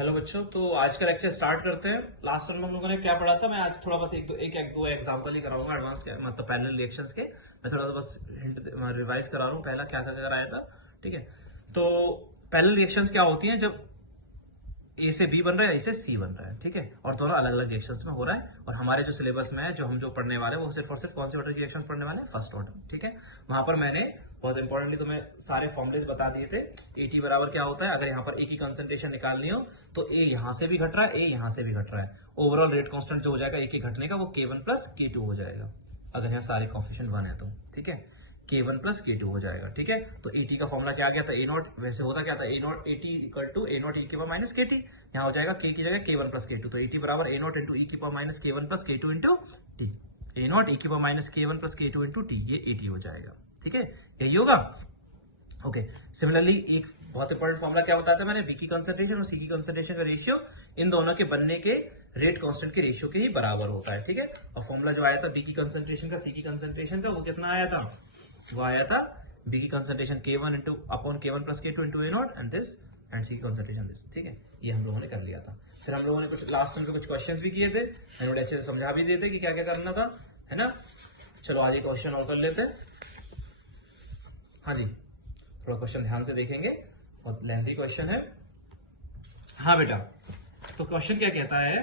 Hello बच्चों, तो आज का लेक्चर स्टार्ट करते हैं। लास्ट टाइम हम लोगों ने क्या पढ़ा था, मैं आज थोड़ा बस एक दो एग्जांपल ही कराऊंगा एडवांस के, मतलब पैरेलल रिएक्शंस के। मैं थोड़ा सा बस हिंट रिवाइज करा रहा हूँ पहला क्या क्या कराया था। ठीक है, तो पैरेलल रिएक्शंस क्या होती हैं? जब ए से बी बन रहा है, ए से सी बन रहा है, ठीक है, और दोनों अलग अलग रिएक्शंस में हो रहा है। और हमारे जो सिलेबस में है, जो हम जो पढ़ने वाले हैं, वो सिर्फ और सिर्फ कौन से ऑर्डर की रिएक्शंस पढ़ने वाले हैं? First order. ठीक है, वहां पर मैंने बहुत इंपॉर्टेंटली तुम्हें सारे फॉर्मुलेज बता दिए थे। एटी बराबर क्या होता है? अगर यहाँ पर ए की कंसंट्रेशन निकालनी हो तो ए यहां से भी घट रहा है, ए यहां से भी घट रहा है, ओवरऑल रेट कांस्टेंट जो हो जाएगा ए के घटने का, वो K1 प्लस K2 हो जाएगा। अगर यहाँ सारे कोफिशिएंट 1 है तो ठीक है, K1 प्लस K2 हो जाएगा। ठीक है, तो एटी का फॉर्मुला क्या आ गया था? ए नॉट, वैसे होता क्या था? A naught At equal to A naught e के पावर माइनस के टी। यहाँ हो जाएगा के की जगह K1 प्लस K2, तो एटी बराबर ए नॉट इंटू ई की power minus K1 plus K2 into t. A naught e की power minus K1 plus K2 into t, ये एटी हो जाएगा। ठीक है, यही होगा। ओके, सिमिलरली एक बहुत इंपॉर्टेंट फॉर्मुला क्या बताया था मैंने? बी की कंसंट्रेशन और सी की कंसंट्रेशन का रेशियो इन दोनों के बनने के रेट कांस्टेंट के रेशियो के ही बराबर होता है। ठीक है, और फॉर्मुला जो आया था बी की कंसंट्रेशन का सी की कंसंट्रेशन का, वो कितना आया था? वो आया था बी की concentration K1 into upon K1 plus K2 into A naught and this, and C की कंसंट्रेशन दिस। ठीक है, ये हम लोगों ने कर लिया था। फिर हम लोगों ने कुछ लास्ट टाइम कुछ क्वेश्चंस भी किए थे, मैंने अच्छे से समझा भी दिए थे कि क्या क्या करना था, है ना। चलो आज एक क्वेश्चन और कर लेते हैं। हाँ जी, थोड़ा क्वेश्चन ध्यान से देखेंगे, बहुत लेंथी क्वेश्चन है। हाँ बेटा, तो क्वेश्चन क्या कहता है?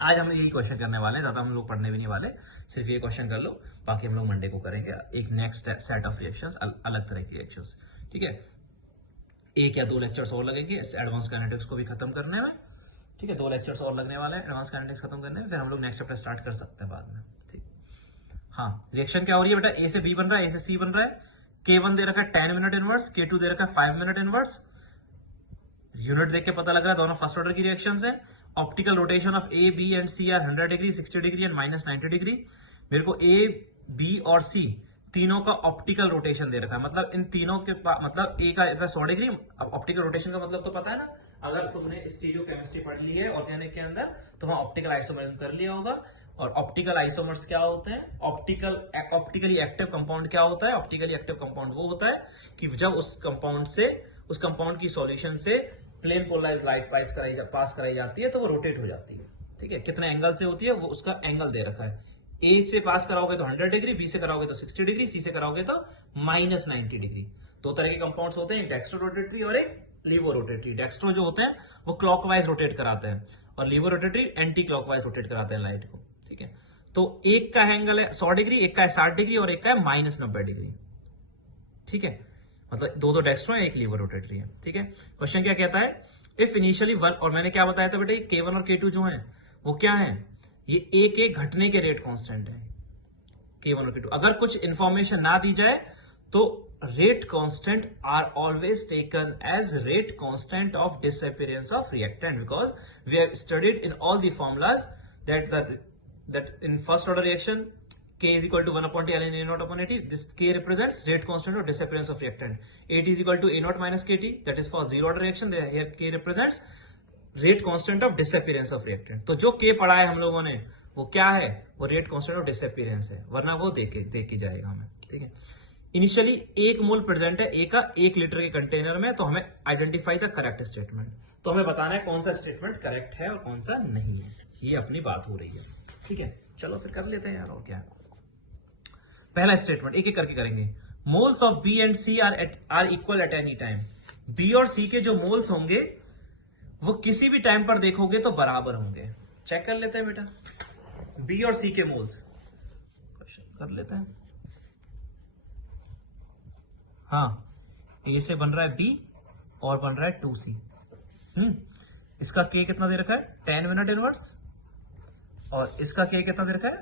आज हम यही क्वेश्चन करने वाले हैं, ज्यादा हम लोग पढ़ने भी नहीं वाले, सिर्फ ये क्वेश्चन कर लो, बाकी हम लोग मंडे को करेंगे एक नेक्स्ट सेट ऑफ रिएक्शंस, अलग तरह की रिएक्शंस। ठीक है, एक या दो लेक्चर्स और लगेंगे एडवांस काइनेटिक्स को भी खत्म करने में। ठीक है, दो लेक्चर्स और लगने वाले हैं एडवांस काइनेटिक्स खत्म करने में, फिर हम लोग नेक्स्ट चैप्टर स्टार्ट कर सकते हैं बाद में। ठीक, हाँ, रिएक्शन क्या हो रही है बेटा? ए से बी बन रहा है, ए से सी बन रहा है। K1 दे रखा है 10 मिनट इनवर्स, K2 दे रखा है 5 मिनट इनवर्स। यूनिट देख के पता लग रहा है दोनों फर्स्ट ऑर्डर की रिएक्शंस हैं। Optical rotation of A B and C are 100 degree, 60 degree and minus 90 degree. मेरे को ए बी और सी तीनों का ऑप्टिकल रोटेशन दे रखा है, मतलब इन तीनों के मतलब ए का 100 डिग्री। ऑप्टिकल रोटेशन का मतलब तो पता है ना, अगर तुमने स्टीरियो केमिस्ट्री पढ़ ली है ऑर्गेनिक के अंदर, तो वहां ऑप्टिकल आइसोमरिज्म कर लिया होगा। और ऑप्टिकल आइसोमर्स क्या होते हैं? ऑप्टिकली एक्टिव कंपाउंड क्या होता है? ऑप्टिकली एक्टिव कंपाउंड वो होता है कि जब उस कंपाउंड की सॉल्यूशन से प्लेन पोलराइज्ड लाइट पास कराई जाती है तो वो रोटेट हो जाती है। ठीक है, कितने एंगल से होती है वो उसका एंगल दे रखा है। ए से पास कराओगे तो 100 डिग्री, बी से कराओगे तो 60 डिग्री, सी से कराओगे तो माइनस 90 डिग्री। दो तरह के कंपाउंड्स होते हैं, एक डेक्स्ट्रो रोटेटरी और एक लीवो रोटेटरी। डेक्स्ट्रो जो होते हैं वो क्लॉकवाइज रोटेट कराते हैं और laevo rotatory anticlockwise rotate कराते हैं लाइट को। ठीक है, तो एक का एंगल है 100 डिग्री, एक का है 60 डिग्री और एक का है माइनस 90 डिग्री। ठीक है, मतलब दो डेक्स्ट्रो है, एक लीवो रोटेटरी है। ठीक है, क्वेश्चन क्या कहता है? इफ इनिशियली वन, और मैंने क्या बताया था बेटे, K1 और K2 जो है वो क्या है? ये एक एक घटने के रेट कांस्टेंट है K1 और K2। अगर कुछ इंफॉर्मेशन ना दी जाए तो rate constant are always taken as rate constant of disappearance of reactant, because we have studied in all the formulas that in first order reaction K is equal to 1 upon T ln A naught upon AT. This K represents rate constant or disappearance of reactant. AT is equal to A naught minus KT. That is for zero order reaction. Here K represents rate constant of disappearance of reactant. तो जो K पढ़ा है हम लोगों ने वो क्या है? वो rate constant of disappearance है, वरना वो देख के जाएगा हमें। ठीक है, इनिशियली 1 मोल प्रेजेंट है ए का 1 लीटर के कंटेनर में, तो हमें आइडेंटिफाई द करेक्ट स्टेटमेंट। तो हमें बताना है कौन सा स्टेटमेंट करेक्ट है और कौन सा नहीं है, ये अपनी बात हो रही है। ठीक है, चलो फिर कर लेते हैं यार, और क्या है। पहला स्टेटमेंट एक एक करके करेंगे। Moles of B and C are equal at any time. B और सी के जो मोल्स होंगे वो किसी भी टाइम पर देखोगे तो बराबर होंगे। चेक कर लेते हैं बेटा, बी और सी के मोल्स कर लेते हैं। हाँ, ए से बन रहा है बी और बन रहा है 2C। इसका के कितना दे रखा है? 10 मिनट इनवर्स, और इसका के कितना दे रखा है?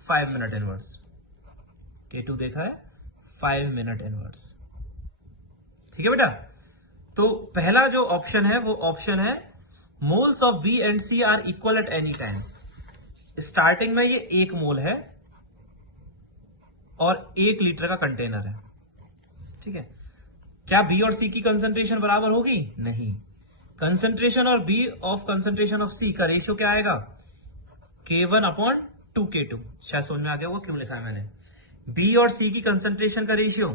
5 मिनट इनवर्स। K2 देखा है 5 मिनट इनवर्स। ठीक है बेटा, तो पहला जो ऑप्शन है वो ऑप्शन है moles of B and C are equal at any time. Starting में ये 1 मोल है और 1 लीटर का कंटेनर है। ठीक है, क्या बी और सी की कंसंट्रेशन बराबर होगी? नहीं। कंसंट्रेशन और B of concentration of C का रेशियो क्या आएगा? K1 upon 2K2। शायद समझ में आ गया वो क्यों लिखा है मैंने। बी और सी की कंसंट्रेशन का रेशियो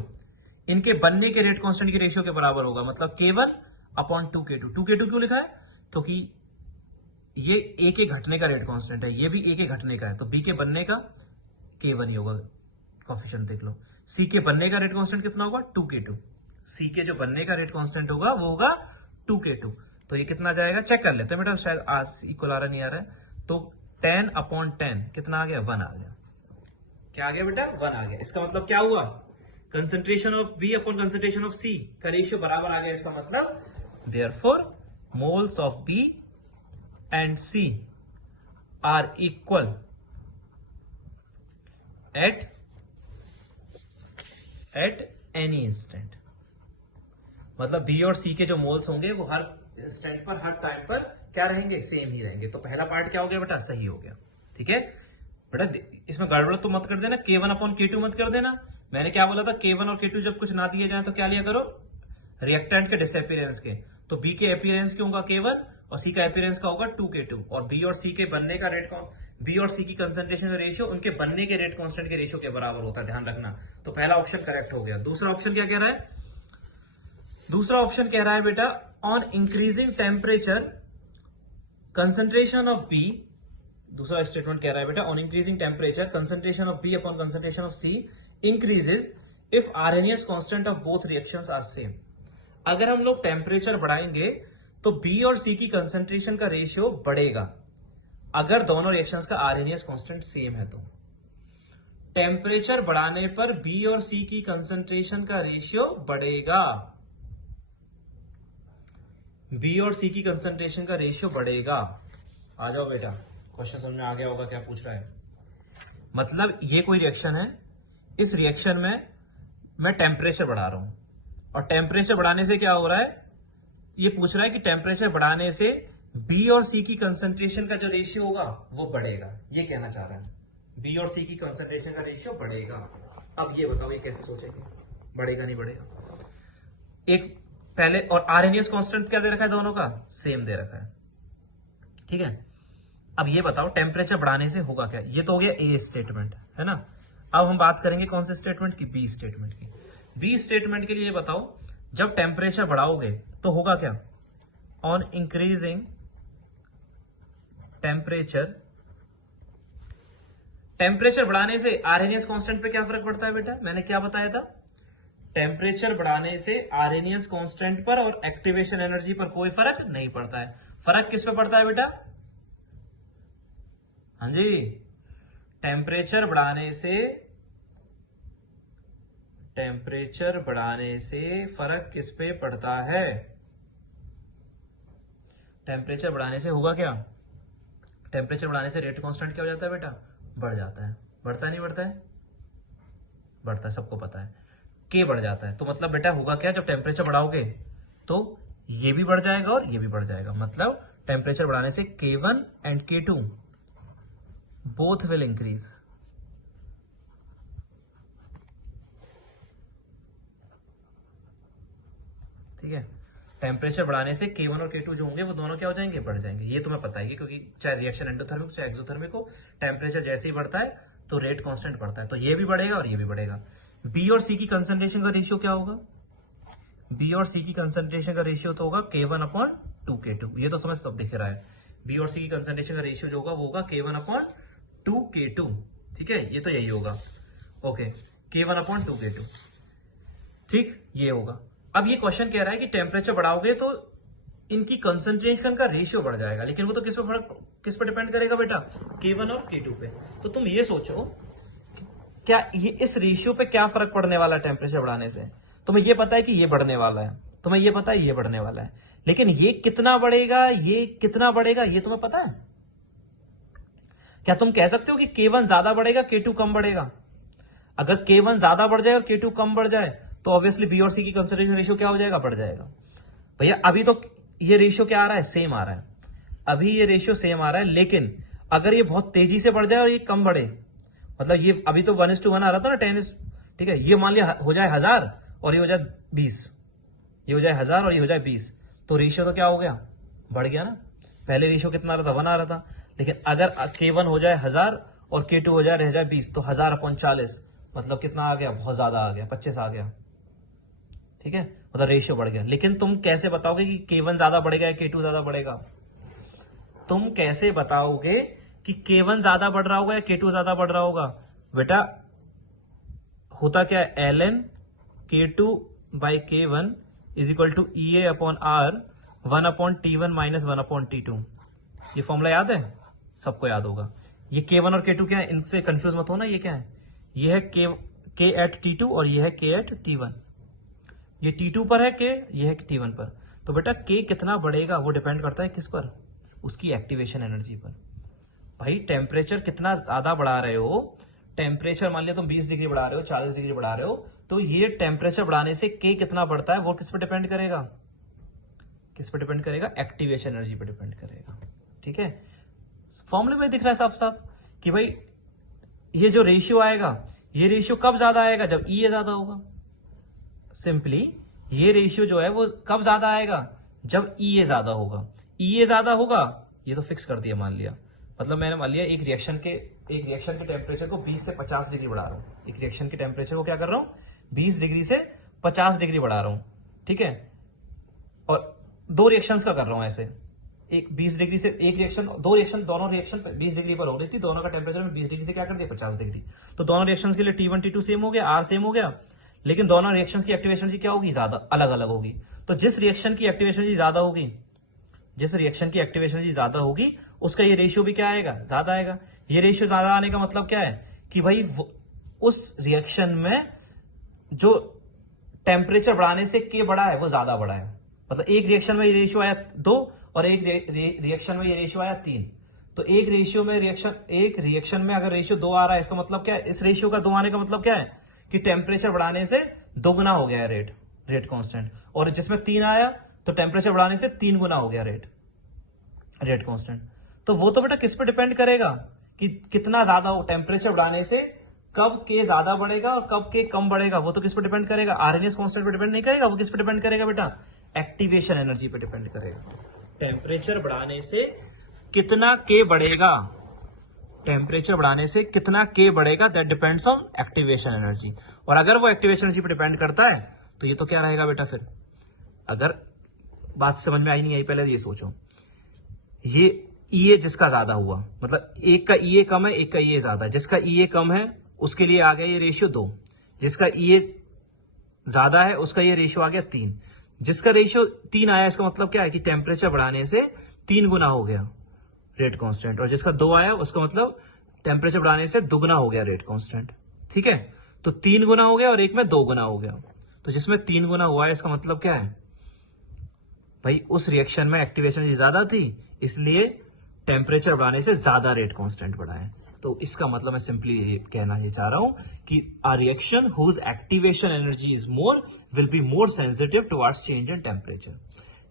इनके बनने के रेट कांस्टेंट के रेशियो के बराबर होगा, मतलब K1 अपॉन 2k2। 2k2 क्यों लिखा है? क्योंकि ये ए के घटने का रेट कांस्टेंट है, ये भी ए के घटने का है, तो बी के बनने का k1 ही होगा। कोफिशिएंट देख लो। सी के बनने का रेट कांस्टेंट कितना होगा? 2k2। सी के जो बनने का रेट कांस्टेंट होगा वो होगा 2k2। तो ये कितना जाएगा चेक कर लेते हैं बेटा, शायद आज इक्वल आ रहा नहीं आ रहा है। तो 10/10 कितना आ गया? 1 आ गया। क्या आ गया बेटा? 1 आ गया। इसका मतलब क्या हुआ? Concentration of B upon concentration of C का रेशियो बराबर आ गया। इसका मतलब therefore moles of B and C are equal at any instant. मतलब बी और सी के जो मोल्स होंगे वो हर इंस्टेंट पर, हर टाइम पर क्या रहेंगे? सेम ही रहेंगे। तो पहला पार्ट क्या हो गया बेटा? सही हो गया। ठीक है बेटा, इसमें गड़बड़ तो मत कर देना, k1/k2 मत कर देना। मैंने क्या बोला था? k1 और k2 जब कुछ ना दिए जाए तो क्या लिया करो? रिएक्टेंट के डिसअपीयरेंस के। तो बी के अपीयरेंस के होगा k1 और सी का अपीयरेंस का होगा 2k2। और बी और सी के बनने का रेट कौन? बी और सी की कंसंट्रेशन का रेशियो उनके बनने के रेट कांस्टेंट के रेशियो के बराबर होता है, ध्यान रखना। तो पहला ऑप्शन करेक्ट हो गया। दूसरा ऑप्शन क्या कह रहा है? दूसरा ऑप्शन कह रहा है बेटा, on increasing temperature concentration of B. दूसरा स्टेटमेंट कह रहा है बेटा, on increasing temperature concentration of B upon concentration of C increases if RNS constant of both reactions are same. अगर हम लोग टेम्परेचर बढ़ाएंगे तो बी और सी की कंसंट्रेशन का रेशियो बढ़ेगा अगर दोनों रिएक्शंस का आरएनएस कांस्टेंट सेम है। तो टेम्परेचर बढ़ाने पर बी और सी की कंसंट्रेशन का रेशियो बढ़ेगा, बी और सी की कंसंट्रेशन का रेशियो बढ़ेगा। आ जाओ बेटा, क्वेश्चन समझ में आ गया होगा क्या पूछ रहा है। मतलब ये कोई रिएक्शन है, इस रिएक्शन में मैं टेम्परेचर बढ़ा रहा हूं और टेम्परेचर बढ़ाने से क्या हो रहा है? ये पूछ रहा है कि टेम्परेचर बढ़ाने से बी और सी की कंसंट्रेशन का जो रेशियो होगा वो बढ़ेगा, ये कहना चाह रहा है। बी और सी की कंसंट्रेशन का रेशियो बढ़ेगा। अब ये बताओ ये कैसे सोचेंगे? बढ़ेगा नहीं बढ़ेगा? एक पहले, और आरएनएस कांस्टेंट क्या दे रखा है? दोनों का सेम दे रखा है। ठीक है, अब ये बताओ टेम्परेचर बढ़ाने से होगा क्या? ये तो हो गया ए स्टेटमेंट, है ना। अब हम बात करेंगे कौन से स्टेटमेंट की? बी स्टेटमेंट की। बी स्टेटमेंट के लिए बताओ, जब टेम्परेचर बढ़ाओगे तो होगा क्या? ऑन इंक्रीजिंग टेम्परेचर बढ़ाने से आरएनएस कांस्टेंट पे क्या फर्क पड़ता है बेटा? मैंने क्या बताया था? टेम्परेचर बढ़ाने से आरएनएस कांस्टेंट पर और एक्टिवेशन एनर्जी पर कोई फर्क नहीं पड़ता है। फर्क किस पे पड़ता है बेटा? हाँ जी, टेम्परेचर बढ़ाने से फर्क किस पे पड़ता है? टेम्परेचर बढ़ाने से होगा क्या? टेम्परेचर बढ़ाने से रेट कांस्टेंट क्या हो जाता है बेटा? बढ़ जाता है। बढ़ता है नहीं बढ़ता है? बढ़ता है, सबको पता है। के बढ़ जाता है। तो मतलब बेटा होगा क्या? जब टेम्परेचर बढ़ाओगे तो ये भी बढ़ जाएगा और ये भी बढ़ जाएगा। मतलब टेम्परेचर बढ़ाने से K1 and K2 both will increase. ठीक है, टेम्परेचर बढ़ाने से K1 और K2 जो होंगे वो दोनों क्या हो जाएंगे? बढ़ जाएंगे। ये तुम्हें पता है क्योंकि चाहे रिएक्शन एंडोथर्मिक चाहे एक्सोथर्मिक हो, टेम्परेचर जैसे ही बढ़ता है तो रेट कांस्टेंट बढ़ता है। तो ये भी बढ़ेगा और ये भी बढ़ेगा। बी और सी की कंसंट्रेशन का रेशियो क्या होगा? बी और सी की कंसंट्रेशन का रेशियो तो होगा K1/2K2। ये तो समझ सब दिख रहा है। बी और सी की कंसंट्रेशन का रेशियो जो होगा वो होगा K1/2K2। ठीक है, ये तो यही होगा। Okay, K1/2K2। ठीक, ये होगा। अब ये क्वेश्चन कह रहा है कि टेम्परेचर बढ़ाओगे तो इनकी कंसंट्रेशन का रेशियो बढ़ जाएगा, लेकिन वो तो किस पे डिपेंड करेगा बेटा? K1 और K2 पे। तो तुम ये सोचो, क्या ये इस रेशियो पे क्या फर्क पड़ने वाला है टेम्परेचर बढ़ाने से? तुम्हें ये पता है कि ये बढ़ने वाला है, तुम्हें ये पता है ये बढ़ने वाला है, लेकिन ये कितना बढ़ेगा, ये कितना बढ़ेगा, ये तुम्हें पता है? क्या तुम कह सकते हो कि K1 ज्यादा बढ़ेगा K2 कम बढ़ेगा? अगर K1 ज्यादा बढ़ जाए और K2 कम बढ़ जाए तो ऑब्वियसली बी और सी की कंसंट्रेशन रेशियो क्या हो जाएगा? बढ़ जाएगा। भैया अभी तो ये रेशियो क्या आ रहा है? सेम आ रहा है। अभी ये रेशियो सेम आ रहा है, लेकिन अगर ये बहुत तेजी से बढ़ जाए और ये कम बढ़े, मतलब ये अभी तो 1:1 आ रहा था ना, 10, ठीक है, ये मान लिया हो जाए 1000 और ये हो जाए 20, ये हो जाए 1000 और ये हो जाए 20, तो रेशियो तो क्या हो गया? बढ़ गया ना। पहले रेशियो कितना आ रहा था? 1 आ रहा था। लेकिन अगर K1 हो जाए 1000 और K2 हो जाए रह जाए 20, तो 1000/40 मतलब कितना आ गया? बहुत ज्यादा आ गया, 25 आ गया। ठीक है, मतलब रेशियो बढ़ गया। लेकिन तुम कैसे बताओगे कि K1 ज्यादा बढ़ेगा या K2 ज्यादा बढ़ेगा? तुम कैसे बताओगे कि K1 ज्यादा बढ़ रहा होगा या K2 ज्यादा बढ़ रहा होगा? बेटा होता क्या है, ln K2 by K1 is equal to EA upon R 1/T1 minus 1/T2। ये फॉर्मूला याद है? सबको याद होगा। ये K1 और K2 क्या है, इनसे कंफ्यूज मत होना। ये क्या है? ये है K एट T2 और ये है K एट T1। ये T2 पर है K, ये है T1 पर। तो बेटा K कितना बढ़ेगा वो डिपेंड करता है किस पर? उसकी एक्टिवेशन एनर्जी पर। भाई टेम्परेचर कितना ज्यादा बढ़ा रहे हो, टेम्परेचर मान लिया तुम 20 डिग्री बढ़ा रहे हो, 40 डिग्री बढ़ा रहे हो, तो ये टेम्परेचर बढ़ाने से K कितना बढ़ता है वो किस पर डिपेंड करेगा? किस पर डिपेंड करेगा? एक्टिवेशन एनर्जी पर डिपेंड करेगा। ठीक है, फॉर्मूले में दिख रहा है साफ साफ कि भाई ये जो रेशियो आएगा, ये रेशियो कब ज्यादा आएगा? जब E ज्यादा होगा। सिंपली ये रेशियो जो है वो कब ज्यादा आएगा? जब E ज्यादा होगा। E ज्यादा होगा, ये तो फिक्स कर दिया मान लिया। मतलब मैंने मान लिया एक रिएक्शन के टेम्परेचर को 20 से 50 डिग्री बढ़ा रहा हूं। एक रिएक्शन के टेम्परेचर को क्या कर रहा हूं? 20 डिग्री से 50 डिग्री बढ़ा रहा हूं। ठीक है, और दो रिएक्शंस का कर रहा हूं ऐसे। एक 20 डिग्री से एक रिएक्शन, दो रिएक्शन, दोनों रिएक्शन 20 डिग्री पर हो रही थी, दोनों का टेम्परेचर में 20 डिग्री से क्या कर दिया? 50 डिग्री। तो दोनों रिएक्शंस के लिए T1 T2 सेम हो गया, R सेम हो गया, लेकिन दोनों रिएक्शंस की एक्टिवेशन एनर्जी क्या होगी? ज्यादा, अलग अलग होगी। तो जिस रिएक्शन की एक्टिवेशन एनर्जी ज्यादा होगी, जिस रिएक्शन की एक्टिवेशन एनर्जी ज्यादा होगी, उसका ये रेशियो भी क्या आएगा? ज्यादा आएगा। ये रेशियो ज्यादा आने का मतलब क्या है कि भाई उस रिएक्शन में जो टेम्परेचर बढ़ाने से K बढ़ा है वो ज्यादा बढ़ा है। मतलब एक रिएक्शन में ये रेशियो आया 2 और एक रिएक्शन में ये रेशियो आया 3। तो एक रिएक्शन में अगर रेशियो 2 आ रहा है, इसका मतलब क्या है? इस रेशियो का 2 आने का मतलब क्या है कि टेम्परेचर बढ़ाने से 2 गुना हो गया है रेट कांस्टेंट। और जिसमें 3 आया तो टेम्परेचर बढ़ाने से 3 गुना हो गया रेट कांस्टेंट। तो वो तो बेटा किस पे डिपेंड करेगा कि कितना ज्यादा हो टेम्परेचर बढ़ाने से, कब K ज्यादा बढ़ेगा और कब K कम बढ़ेगा, वो तो किस पे डिपेंड करेगा? आरएनएस कांस्टेंट पे डिपेंड नहीं करेगा। वो किस पे डिपेंड करेगा बेटा? एक्टिवेशन एनर्जी पे डिपेंड करेगा। टेम्परेचर बढ़ाने से कितना K बढ़ेगा, टेम्परेचर बढ़ाने से कितना K बढ़ेगा, that depends on activation energy. और अगर वो एक्टिवेशन एनर्जी पे डिपेंड करता है तो ये तो क्या रहेगा बेटा? फिर अगर बात समझ में आई नहीं आई, पहले ये सोचो, ये EA जिसका ज्यादा हुआ, मतलब एक का EA कम है, एक का EA ज्यादा है। जिसका EA कम है उसके लिए आ गया ये रेशियो 2, जिसका EA ज्यादा है उसका ये रेशियो आ गया 3। जिसका रेशियो 3 आया, इसका मतलब क्या है कि टेम्परेचर बढ़ाने से 3 गुना हो गया रेट कांस्टेंट। और जिसका 2 आया उसका मतलब टेम्परेचर बढ़ाने से 2 गुना हो गया रेट कांस्टेंट। ठीक है, तो 3 गुना हो गया और एक में 2 गुना हो गया। तो जिसमें 3 गुना हुआ है, इसका मतलब क्या है भाई? उस रिएक्शन में एक्टिवेशन ज्यादा थी, इसलिए टेम्परेचर बढ़ाने से ज्यादा रेट कांस्टेंट बढ़ा है। तो इसका मतलब मैं सिंपली ये कहना ये चाह रहा हूं कि a reaction whose activation energy is more will be more sensitive towards change in temperature.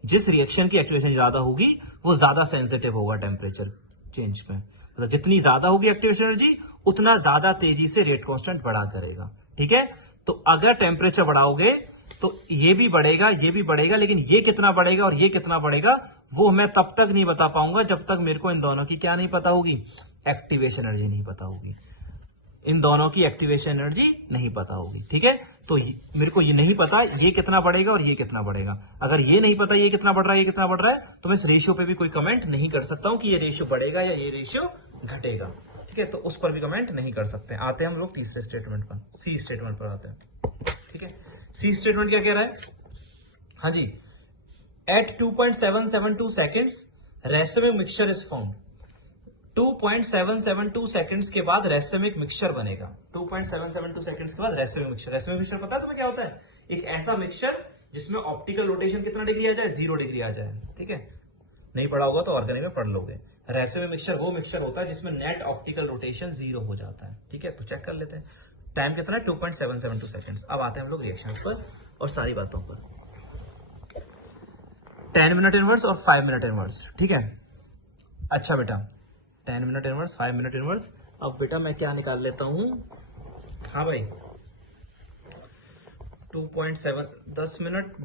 जिस रिएक्शन की एक्टिवेशन ज्यादा होगी वो ज्यादा सेंसिटिव होगा टेम्परेचर चेंज पे। मतलब जितनी ज्यादा होगी एक्टिवेशन एनर्जी, उतना ज्यादा तेजी से रेट कांस्टेंट बढ़ा करेगा। ठीक है, तो अगर टेम्परेचर बढ़ाओगे तो ये भी बढ़ेगा, ये भी बढ़ेगा, लेकिन ये कितना बढ़ेगा और ये कितना बढ़ेगा वो मैं तब तक नहीं बता पाऊंगा जब तक मेरे को इन दोनों की क्या नहीं पता होगी? एक्टिवेशन एनर्जी नहीं पता होगी। इन दोनों की एक्टिवेशन एनर्जी नहीं पता होगी। ठीक है, तो मेरे को ये नहीं पता ये कितना बढ़ेगा और ये कितना बढ़ेगा। अगर ये नहीं पता ये कितना बढ़ रहा है, ये कितना बढ़ रहा है, तो मैं इस रेशियो पे भी कोई कमेंट नहीं कर सकता हूं कि ये रेशियो बढ़ेगा या ये रेशियो घटेगा। ठीक है, तो उस पर भी कमेंट नहीं कर सकते। आते हैं हम लोग तीसरे स्टेटमेंट पर, सी स्टेटमेंट पर आते हैं। ठीक है, सी स्टेटमेंट क्या कह रहा है? हाँ जी, at 2.772 seconds racemic mixture is formed. 2.772 seconds के बाद रेसिमिक मिक्सचर बनेगा। 2.772 सेकंड्स के बाद रेसिमिक मिक्सचर। रेसिमिक मिक्सचर पता है तुम्हें क्या होता है? एक ऐसा मिक्सचर जिसमें ऑप्टिकल रोटेशन कितना डिग्री आ जाए? 0 डिग्री आ जाए। ठीक है, नहीं पढ़ा होगा तो ऑर्गेनिक में पढ़ लोगे। रेसिमिक मिक्सचर वो मिक्सचर होता है जिसमें नेट ऑप्टिकल रोटेशन 0 हो जाता है। ठीक है, तो चेक कर लेते हैं टाइम कितना है? 2.772 सेकंड्स। अब आते हैं हम लोग रिएक्शंस पर और सारी बातों पर। 10 मिनट इनवर्स और 5 मिनट इनवर्स। ठीक है, अच्छा बेटा 10 मिनट इनवर्स, 5 मिनट इनवर्स। अब बेटा मैं क्या निकाल लेता हूं? हाँ भाई 2.7 10 मिनट